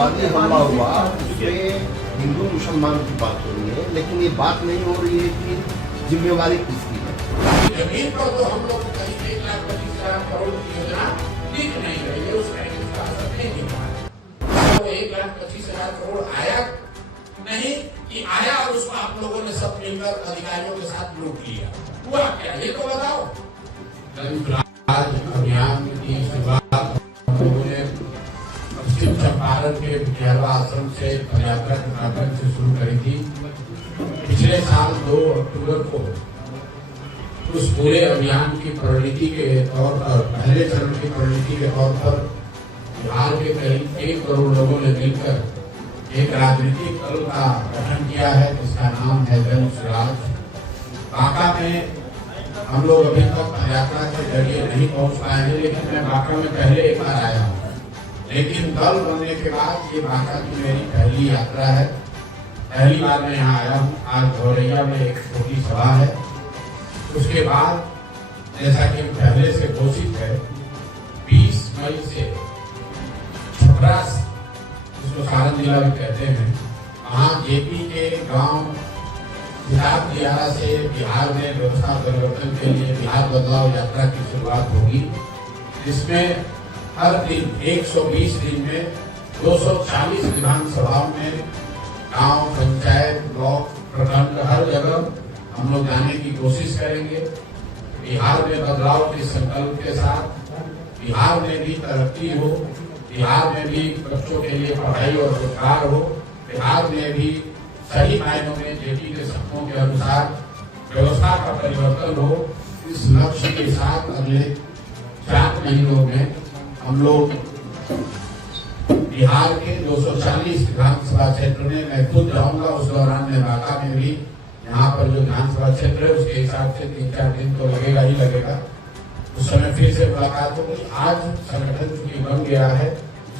आतंकवादी हमला हुआ उसमें हिंदू मुसलमान की बात हो रही है, लेकिन ये बात नहीं हो रही है कि जिम्मेवारी किसकी है। जमीन पर तो हम लोग कहीं 1,25,000 करोड़ की योजना दिख नहीं रही है, उसका इसका असर नहीं दिख रहा है। तो 1,25,000 करोड़ आया नहीं कि आया और उसको आप लोगों ने सब मिलकर अधिकारियों के साथ लूट लिया, हुआ क्या ये तो बताओ। आज अभियान की शुरुआत हम लोगों ने पश्चिम चंपारण के बिहारवा आश्रम से पदयात्रा के माध्यम से शुरू करी थी। पिछले साल 2 अक्टूबर को उस पूरे अभियान की परिणति के तौर पर, पहले चरण की परिणति के तौर पर बिहार के करीब 1 करोड़ लोगों ने मिलकर एक राजनीतिक दल का गठन किया है जिसका नाम है जन स्वराज। बांका में हम लोग अभी तक पदयात्रा के जरिए नहीं पहुंच पाए हैं, लेकिन मैं बांका में पहले एक बार आया हूँ। लेकिन दल बनने के बाद ये बांका की मेरी पहली यात्रा है, पहली बार मैं यहाँ आया हूँ। आज गौरैया में एक छोटी सभा है। उसके बाद जैसा कि पहले से घोषित है 20 मई से छपरा, जिसको सारण जिला भी कहते हैं, वहाँ जेपी के गांव हिसाब दियारा से बिहार में व्यवस्था परिवर्तन के लिए बिहार बदलाव यात्रा की शुरुआत होगी, जिसमें हर दिन 120 दिन में 240 विधानसभाओं में गांव, पंचायत, ब्लॉक, प्रखंड हर जगह हम लोग जाने की कोशिश करेंगे। बिहार में बदलाव के संकल्प के साथ बिहार में भी तरक्की हो, बिहार में भी बच्चों के लिए पढ़ाई और रोजगार हो, बिहार में भी सही मायनों में जेपी के सपनों के अनुसार व्यवस्था का परिवर्तन हो। इस लक्ष्य के साथ अगले 4 महीनों में हम लोग बिहार के 240 विधानसभा क्षेत्र में मैं खुद जाऊंगा। उस दौरान मैं बांका में भी, यहाँ पर जो विधानसभा क्षेत्र है उसके हिसाब से 3-4 दिन तो लगेगा ही लगेगा। उस समय फिर से मुलाकात होगी। आज संगठन चूंकि बन गया है,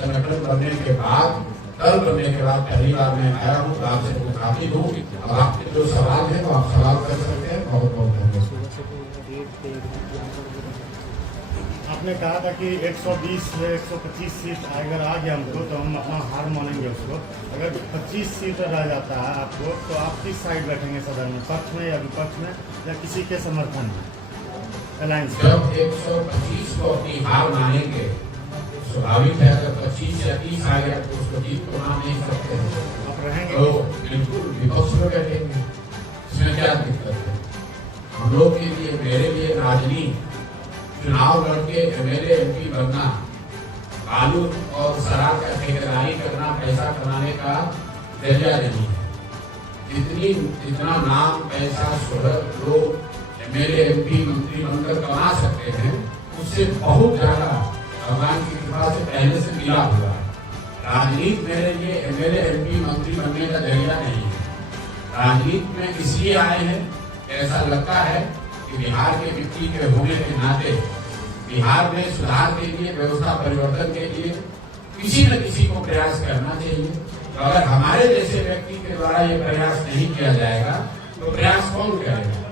संगठन बनने के बाद, दल बनने के बाद पहली बार मैं आया हूँ, तो आपसे मुखातिब हूँ। अब आपके जो सवाल है तो आप सवाल कर सकते हैं। बहुत बहुत धन्यवाद। आपने कहा था कि 120 से 125 सीट अगर आ गया हमको तो हम अपना हार मानेंगे उसको। अगर 25 सीट रह जाता है आपको तो आप किस साइड बैठेंगे सदन में, पक्ष में या विपक्ष में या किसी के समर्थन में? अलायंस जब 125 को अपनी हार मानेंगे, स्वाभाविक है अगर 25 या 30 आ गया तो उसको जीत तो मान नहीं सकते हैं। आप रहेंगे तो बिल्कुल विपक्ष में बैठेंगे, इसमें क्या दिक्कत है। हम लोग के लिए, मेरे लिए राजनीति चुनाव लड़के एमएलए एमपी बनना, बालू और शराब का ठेकेदारी करना, पैसा कमाने का जरिया नहीं है। जितना नाम, पैसा, शोहरत लोग एमएलए एमपी मंत्री बनकर कमा सकते हैं, उससे बहुत ज्यादा भगवान की कृपा से पहले से मिला हुआ है। राजनीति मेरे लिए एमएलए एमपी मंत्री बनने का जरिया नहीं है। राजनीति में इसलिए आए हैं, ऐसा लगता है कि बिहार के व्यक्ति के होने के नाते बिहार में सुधार के लिए, व्यवस्था परिवर्तन के लिए किसी न किसी को प्रयास करना चाहिए। तो अगर हमारे जैसे व्यक्ति के द्वारा ये प्रयास नहीं किया जाएगा तो प्रयास कौन करेगा?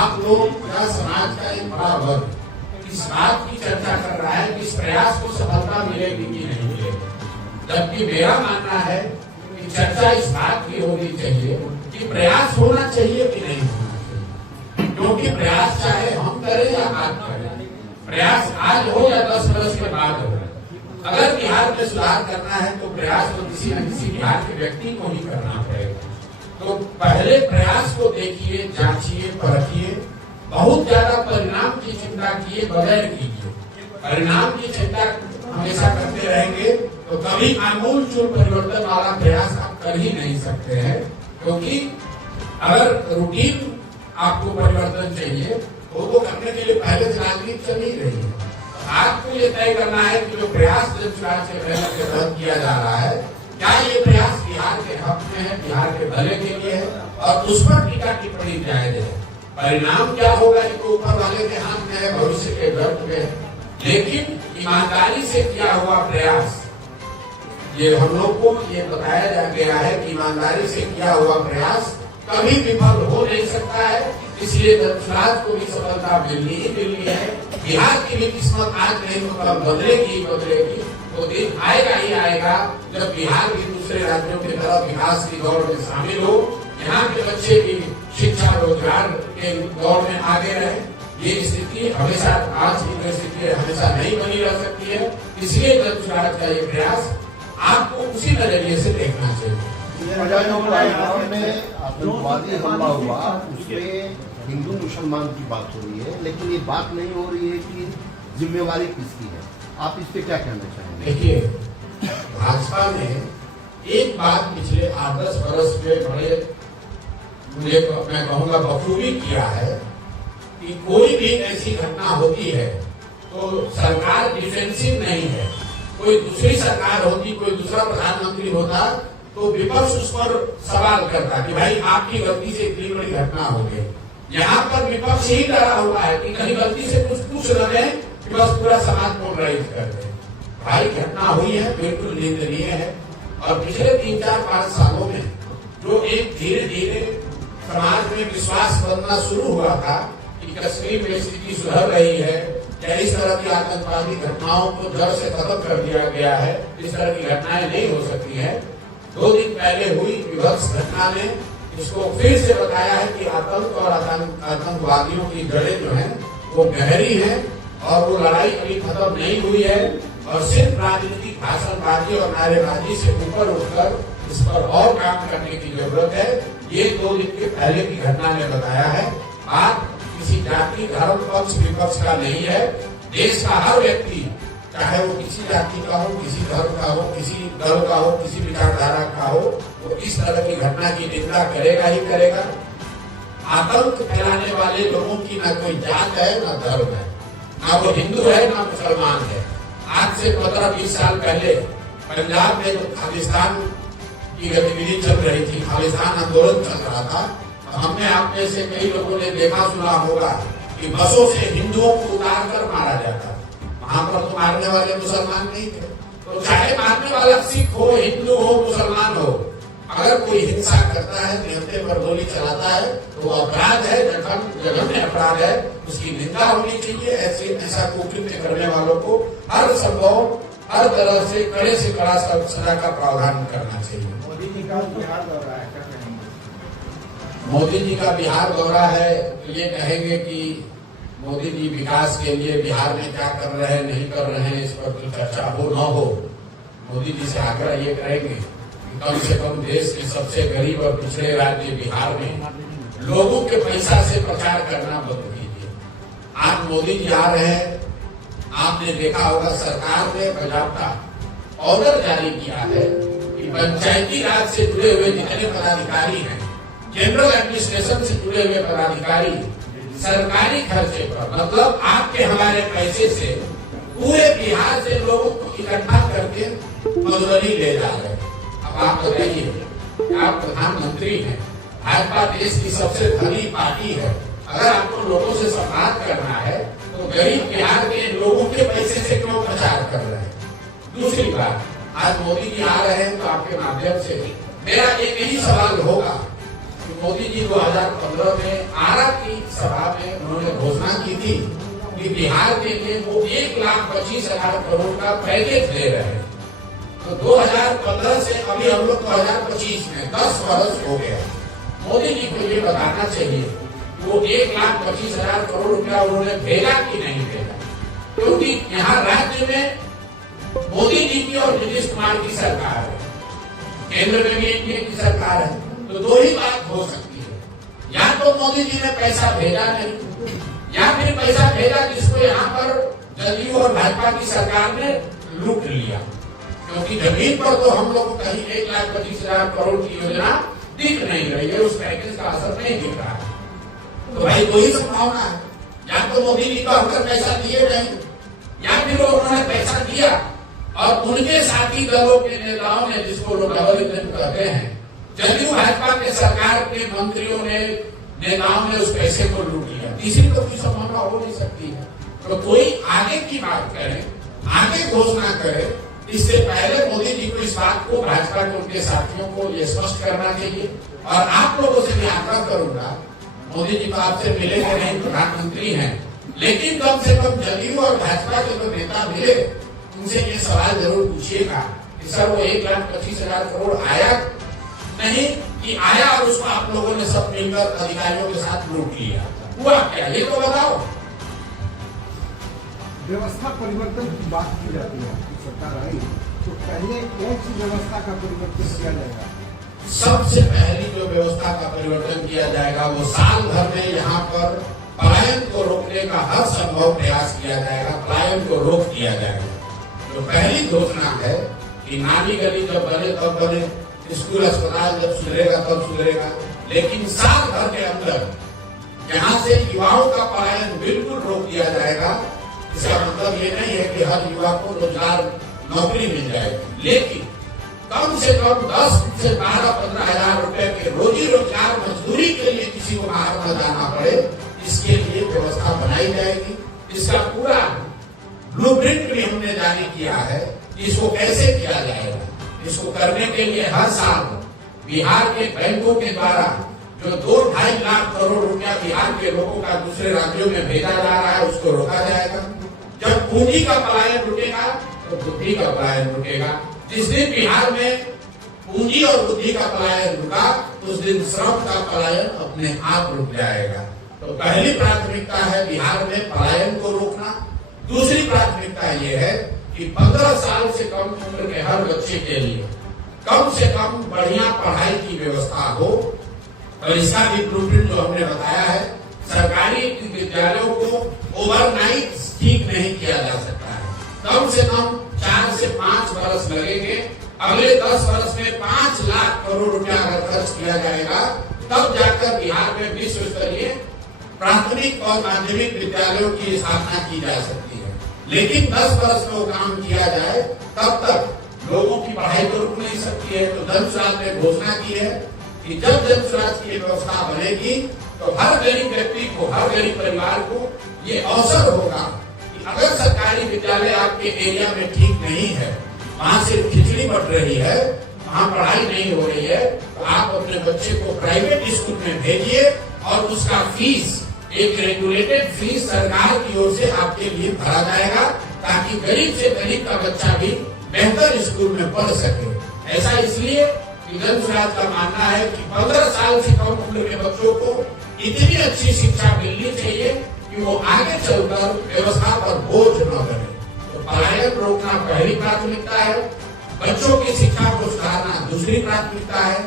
आप लोग का समाज का एक बड़ा वर्ग इस बात की चर्चा कर रहा है कि इस प्रयास को सफलता मिलेगी कि नहीं मिलेगी, जबकि मेरा मानना है कि चर्चा इस बात की होनी चाहिए कि प्रयास होना चाहिए कि नहीं होना चाहिए। क्योंकि प्रयास चाहे हम करें या आप करें, प्रयास आज हो या 10 वर्ष के बाद हो, अगर बिहार में सुधार करना है तो प्रयास तो किसी न किसी बिहार के व्यक्ति को ही करना पड़ेगा। तो पहले प्रयास को देखिए, जांचिए, परखिए। बहुत ज्यादा परिणाम की चिंता किए बगैर कीजिए। परिणाम की चिंता हमेशा करते रहेंगे तो कभी आमूल चूल परिवर्तन वाला प्रयास आप कर ही नहीं सकते हैं। क्योंकि अगर रूटीन आपको परिवर्तन चाहिए तो वो करने के लिए पहले से राजनीति चल ही रही है। आपको ये तय करना है कि जो प्रयास जन स्वराज के तहत किया जा रहा है, क्या ये प्रयास बिहार के हक में है, बिहार के भले के लिए है, और उस पर टीका टिप्पणी जायज है। परिणाम क्या होगा ये तो ऊपर वाले के हाथ में है, भविष्य के गर्भ में है। लेकिन ईमानदारी से किया हुआ प्रयास, ये हम लोग को ये बताया गया है कि ईमानदारी से किया हुआ प्रयास कभी विफल हो नहीं सकता है। इसलिए जनसुराज को भी सफलता मिलनी ही मिलनी है। बिहार की भी किस्मत आज नहीं तो कल बदलेगी बदलेगी। तो दिन आएगा ही आएगा जब बिहार भी दूसरे राज्यों की तरफ विकास की दौड़ में शामिल हो, यहाँ के बच्चे की शिक्षा रोजगार के दौर में आगे रहे। ये स्थिति हमेशा, आज की जो स्थिति हमेशा नहीं बनी रह सकती है, इसलिए जन सुराज का ये प्रयास आपको उसी नजरिए से देखना चाहिए। में आतंकवादी हमला हुआ उसमें हिंदू मुसलमान की बात हो रही है, लेकिन ये बात नहीं हो रही है कि जिम्मेवारी किसकी है। आप इस पे क्या कहना चाहेंगे? देखिए, भाजपा ने एक बात पिछले 8-10 वर्ष में बड़े, मैं कहूँगा बखूबी किया है कि कोई भी ऐसी घटना होती है तो सरकार डिफेंसिव नहीं है। कोई दूसरी सरकार होती, कोई दूसरा प्रधानमंत्री होता तो विपक्ष उस पर सवाल करता कि भाई आपकी गलती से इतनी बड़ी घटना हो गई। यहाँ पर विपक्ष ही डरा हुआ है कि कहीं गलती से कुछ पूछ रहे हैं कि बस पूरा समाज पोलराइज कर दे। भाई घटना हुई है, बिल्कुल निंदनीय है। और पिछले 3-4-5 सालों में जो एक धीरे धीरे समाज में विश्वास बनना शुरू हुआ था कि कश्मीर में स्थिति सुधर रही है, या इस तरह की आतंकवादी घटनाओं को जड़ से खत्म कर दिया गया है, इस तरह की घटनाएं नहीं हो सकती है। 2 दिन पहले हुई विभत्स घटना ने इसको फिर से बताया है कि आतंक और आतंकवादियों की जड़ें जो हैं वो गहरी हैं और वो लड़ाई अभी खत्म नहीं हुई है। और सिर्फ राजनीतिक भाषणबाजी और नारेबाजी से ऊपर उठकर इस पर और काम करने की जरूरत है। ये 2 दिन के पहले की घटना ने बताया है। बात किसी जाति, धर्म, पक्ष विपक्ष का नहीं है। देश का हर व्यक्ति, चाहे वो किसी जाति का हो, किसी धर्म का हो, किसी दल का हो, किसी विचारधारा का हो, वो इस तरह की घटना की निंदा करेगा ही करेगा। आतंक फैलाने वाले लोगों की ना कोई जात है, ना धर्म है, ना वो हिंदू है, ना मुसलमान है। आज से 15-20 साल पहले पंजाब में जो खालिस्तान की गतिविधि चल रही थी, खालिस्तान आंदोलन चल रहा था, तो हमने आप में से कई लोगों ने देखा सुना होगा कि बसों से हिंदुओं को उतार कर मारा जाता। वहां पर तो मारने वाले मुसलमान नहीं थे। तो चाहे मारने वाला सिख हो, हिंदू हो, मुसलमान हो, अगर कोई हिंसा करता है, निहत्थे पर गोली चलाता है तो अपराध है, जघन्य अपराध है, उसकी निंदा होनी चाहिए। ऐसा कुकृत्य करने वालों को हर संभव, हर तरह से कड़े से कड़ा सजा का प्रावधान करना चाहिए। मोदी जी का बिहार दौरा है, क्या कहेंगे? मोदी जी का बिहार दौरा है तो ये कहेंगे कि मोदी जी विकास के लिए बिहार में क्या कर रहे हैं, नहीं कर रहे हैं, इस पर तो चर्चा हो न हो। मोदी जी से आग्रह ये करेंगे कि कम से कम देश के सबसे गरीब और पिछड़े राज्य बिहार में लोगों के पैसा से प्रचार करना बंद कीजिए। आज मोदी जी आ रहे हैं, आपने देखा होगा सरकार ने बाकायदा ऑर्डर जारी किया है कि पंचायती राज से जुड़े हुए जितने पदाधिकारी हैं, जनरल एडमिनिस्ट्रेशन से जुड़े हुए पदाधिकारी सरकारी खर्चे पर, मतलब आपके हमारे पैसे से पूरे बिहार से लोगों को इकट्ठा करके मजदूरी ले जा रहे हैं। अब आप बताइए, आप प्रधानमंत्री हैं, भाजपा देश की सबसे धनी पार्टी है, अगर आपको लोगों से संवाद करना है तो गरीब बिहार के लोगों के पैसे से क्यों प्रचार कर रहे हैं? दूसरी बात, आज मोदी जी आ रहे हैं तो आपके माध्यम से मेरा एक ही सवाल होगा कि मोदी जी 2015 में आरा की सभा में उन्होंने घोषणा की थी कि बिहार के लिए वो 1,25,000 करोड़ का पैकेज दे रहे हैं। तो 2015 से अभी हम लोग 2025 में 10 वर्ष हो गया। मोदी जी को ये बताना चाहिए वो 1,25,000 करोड़ रुपया उन्होंने भेजा कि नहीं भेजा, क्योंकि यहाँ राज्य में मोदी जी की और नीतीश कुमार की सरकार है, केंद्र में भी एनडीए की सरकार है। तो 2 ही बात हो सकती है, या तो मोदी जी ने पैसा भेजा नहीं, या फिर पैसा भेजा जिसको यहाँ पर जदयू और भाजपा की सरकार ने लूट लिया। क्योंकि जमीन पर तो हम लोग कहीं 1,25,000 करोड़ की योजना दिख नहीं रही है, उस पैकेज का असर नहीं दिख रहा है। तो भाई 2 ही संभावना है, या तो मोदी जी को हमको पैसा दिए नहीं, या फिर उन्होंने पैसा दिया और उनके साथी दलों के नेताओं ने, जिसको लोग डबल इंजन कहते हैं, जदयू भाजपा के सरकार के मंत्रियों ने, नेताओं ने उस पैसे को लूट लिया। तीसरी तो कोई संभावना हो नहीं सकती है। तो कोई आगे की बात करे, आगे घोषणा करे, इससे पहले मोदी जी को इस बात को, भाजपा के उनके साथियों को ये स्पष्ट करना चाहिए। और आप लोगों से भी आग्रह करूंगा, मोदी जी तो आपसे मिले नहीं, प्रधानमंत्री हैं, लेकिन कम से कम जदयू और भाजपा के जो नेता मिले उनसे ये सवाल जरूर पूछिएगा कि सर वो 1,25,000 करोड़ आया नहीं कि आया और उसको आप लोगों ने सब मिलकर अधिकारियों के साथ लूट लिया, हुआ क्या ये तो बताओ। व्यवस्था परिवर्तन की बात की जाती है, सरकार आई तो पहले कौन सी व्यवस्था का परिवर्तन किया जाएगा? सबसे पहली जो व्यवस्था का परिवर्तन किया जाएगा वो साल भर में यहाँ पर पलायन को रोकने का हर संभव प्रयास किया जाएगा, पलायन को रोक दिया जाएगा। तो पहली घोषणा है कि नाली गली जब बने तब बने, स्कूल अस्पताल जब सुधरेगा तब सुधरेगा, लेकिन साल भर के अंदर यहाँ से युवाओं का पलायन बिल्कुल रोक दिया जाएगा। इसका मतलब ये नहीं है कि हर युवा को रोजगार नौकरी मिल जाएगी, लेकिन कम से कम 10 से 12-15 हजार रुपए के रोजी रोजगार मजदूरी के लिए किसी को बाहर न जाना पड़े, इसके लिए व्यवस्था बनाई जाएगी। इसका पूरा ब्लूप्रिंट भी हमने जारी किया है, इसको कैसे किया जाएगा। इसको करने के लिए हर साल बिहार के बैंकों के द्वारा जो 2-2.5 लाख करोड़ रुपया बिहार के लोगों का दूसरे राज्यों में भेजा जा रहा है उसको रोका जाएगा। जब पूंजी का पलायन रुकेगा तो बुद्धि का पलायन रुकेगा। जिस दिन बिहार में पूंजी और बुद्धि का पलायन रुका उस दिन श्रम का पलायन अपने आप रुक जाएगा। तो पहली प्राथमिकता है बिहार में पलायन को रोकना। दूसरी प्राथमिकता ये है कि 15 साल से कम उम्र के हर बच्चे के लिए कम से कम बढ़िया पढ़ाई की व्यवस्था हो। और इसका भी ब्लूप्रिंट जो हमने बताया है, सरकारी विद्यालयों को ओवरनाइट ठीक नहीं किया जा सकता है। कम से कम 4 से 5 वर्ष लगेंगे। अगले 10 वर्ष में 5 लाख करोड़ रुपया अगर खर्च किया जाएगा तब जाकर बिहार में विश्व स्तरीय प्राथमिक और माध्यमिक विद्यालयों की स्थापना की जा सकती है। लेकिन 10 वर्ष में वो काम किया जाए तब तक लोगों की पढ़ाई तो रुक नहीं सकती है। तो जन स्वराज ने घोषणा की है कि जब जन स्वराज की व्यवस्था बनेगी तो हर गरीब व्यक्ति को, हर गरीब परिवार को ये अवसर होगा कि अगर सरकारी विद्यालय आपके एरिया में ठीक नहीं है, वहां से खिचड़ी बट रही है, वहां पढ़ाई नहीं हो रही है, तो आप अपने बच्चे को प्राइवेट स्कूल में भेजिए और उसका फीस एक रेगुलेटेड फीस सरकार की ओर से आपके लिए भरा जाएगा ताकि गरीब से गरीब का बच्चा भी बेहतर स्कूल में पढ़ सके। ऐसा इसलिए कि जन स्वराज का मानना है कि 15 साल से कम उम्र के बच्चों को इतनी अच्छी शिक्षा मिलनी चाहिए कि वो आगे चलकर व्यवस्था पर बोझ न बने। तो पलायन रोकना पहली प्राथमिकता है, बच्चों की शिक्षा को सुधारना दूसरी प्राथमिकता है,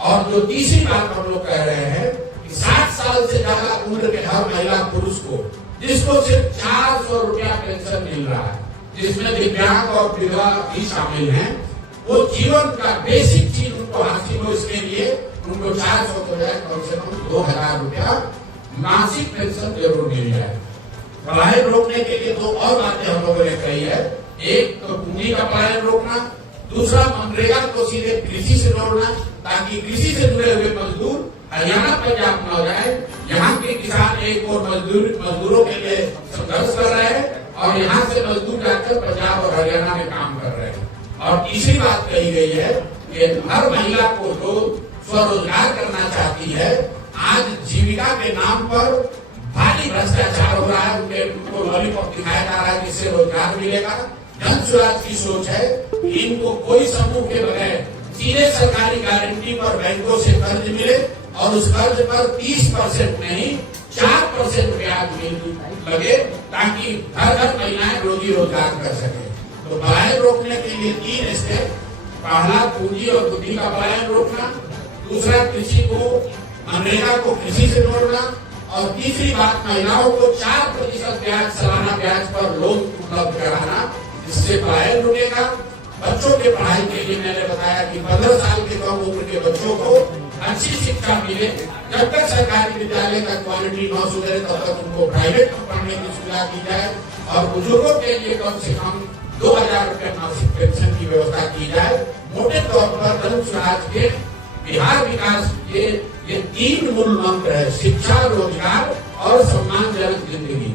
और जो तीसरी बात हम लोग कह रहे हैं कि 60 साल से ज्यादा उम्र के हर महिला पुरुष को, जिसको सिर्फ 400 रुपया पेंशन मिल रहा है, जिसमें दिव्यांग और विधवा भी शामिल हैं, वो जीवन का बेसिक चीज उनको हासिल हो, इसके लिए उनको 400 के बजाय कम से कम 2,000 रुपया मासिक पेंशन जरूर मिल जाए। पलायन रोकने के लिए 2 और बातें हम लोगों ने कही है। एक तो पूंजी का पलायन रोकना, दूसरा मनरेगा को सीधे कृषि से जोड़ना ताकि कृषि से जुड़े हुए मजदूर हरियाणा पंजाब न जाए। यहाँ के किसान एक और मजदूरों के लिए संघर्ष कर रहे हैं और यहाँ से मजदूर जाकर पंजाब और हरियाणा में काम कर रहे हैं। और तीसरी बात कही गई है कि हर महिला को जो स्वरोजगार करना चाहती है, आज जीविका के नाम पर भारी भ्रष्टाचार हो रहा है, उनको लॉलीपॉप दिखाया जा रहा है जिससे रोजगार मिलेगा। जन स्वराज की सोच है कि इनको कोई समूह के बगैर सीधे सरकारी गारंटी पर बैंकों से कर्ज मिले और उस कर्ज पर 30% नहीं 4% ब्याज लगे ताकि हर महिलाएं रोजी रोजगार कर सके। तो पलायन रोकने के लिए 3 स्टेप, पहला पूंजी और बुद्धि का पलायन रोकना, दूसरा कृषि को, मनरेगा को कृषि से जोड़ना, और तीसरी बात महिलाओं को 4% ब्याज, सालाना ब्याज पर लोन उपलब्ध कराना, इससे पलायन रुकेगा। बच्चों के पढ़ाई के लिए मैंने बताया कि 15 साल के कम उम्र के बच्चों को अच्छी शिक्षा मिले। जब तक सरकारी विद्यालय का क्वालिटी न सुधरे तब तक उनको प्राइवेट में पढ़ने की सुविधा दी जाए, और बुजुर्गों के लिए कम से कम 2,000 रुपये मासिक पेंशन की व्यवस्था की जाए। मोटे तौर पर जन स्वराज के बिहार विकास के ये 3 मूल मंत्र है: शिक्षा, रोजगार और सम्मानजनक जिंदगी।